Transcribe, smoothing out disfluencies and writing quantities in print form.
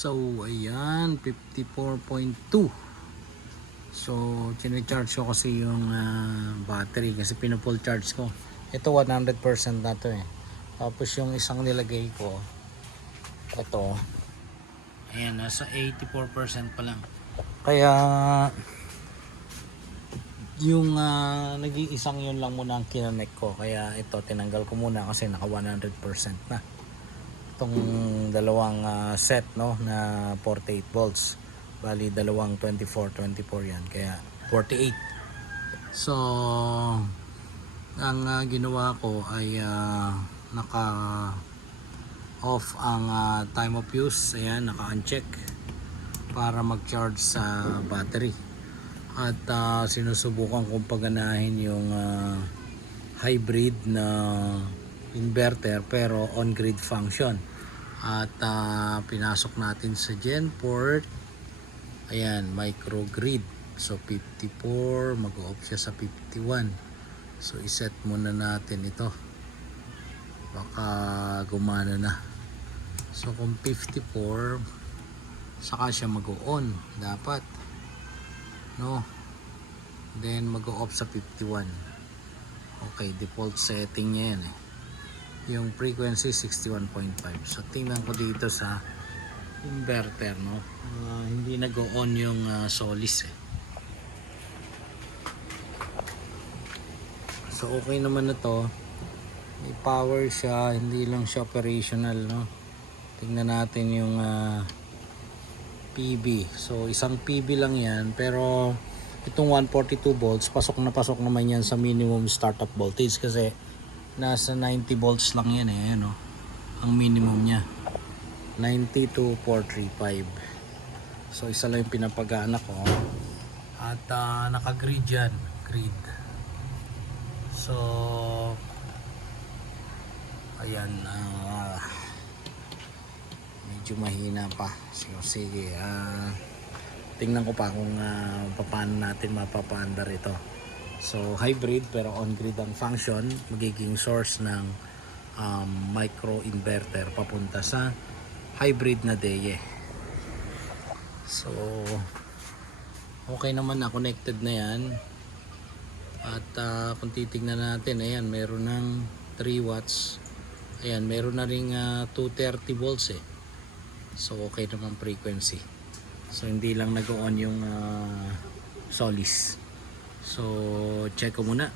So ayan, 54.2. So chine-charge ko kasi yung battery kasi pino-full charge ko. Ito 100% na to eh. Tapos yung isang nilagay ko, ito, ayan, nasa 84% pa lang. Kaya yung naging isang yun lang muna ang kinonek ko. Kaya ito tinanggal ko muna kasi naka 100% na. Itong dalawang set no na 48 volts. Bali dalawang 24 yan, kaya 48. So ang ginawa ko ay naka off ang time of use. Ayan, naka uncheck para mag-charge sa battery. At sinusubukan kong paganahin yung hybrid na inverter pero on grid function. At pinasok natin sa gen port. Ayan, microgrid. So 54, mag-off siya sa 51. So iset muna natin ito. Baka gumana na. So kung 54, saka siya mag-on dapat. No. Then mag-off sa 51. Okay, default setting niya yan eh. Yung frequency 61.5. So tingnan ko dito sa inverter no. Hindi nag-on yung Solis eh. So okay naman na to. May power siya, hindi lang siya operational no. Tingnan natin yung PB. So isang PB lang yan, pero itong 142 volts pasok naman yan sa minimum startup voltage kasi nasa 90 volts lang yan eh, no? Ang minimum niya 90 to 435. So isa lang yung pinapagana ko at naka-grid yan, grid. So ayan, medyo mahina pa. So sige, tingnan ko pa kung paano natin mapapaandar ito. So hybrid pero on grid ang function, magiging source ng micro inverter papunta sa hybrid na DE. So okay naman na, connected na yan. At kung titignan natin, ayan, meron ng 3 watts. Ayan, meron na ring 230 volts eh. So okay naman frequency. So hindi lang nag-on yung Solis. So check ko muna.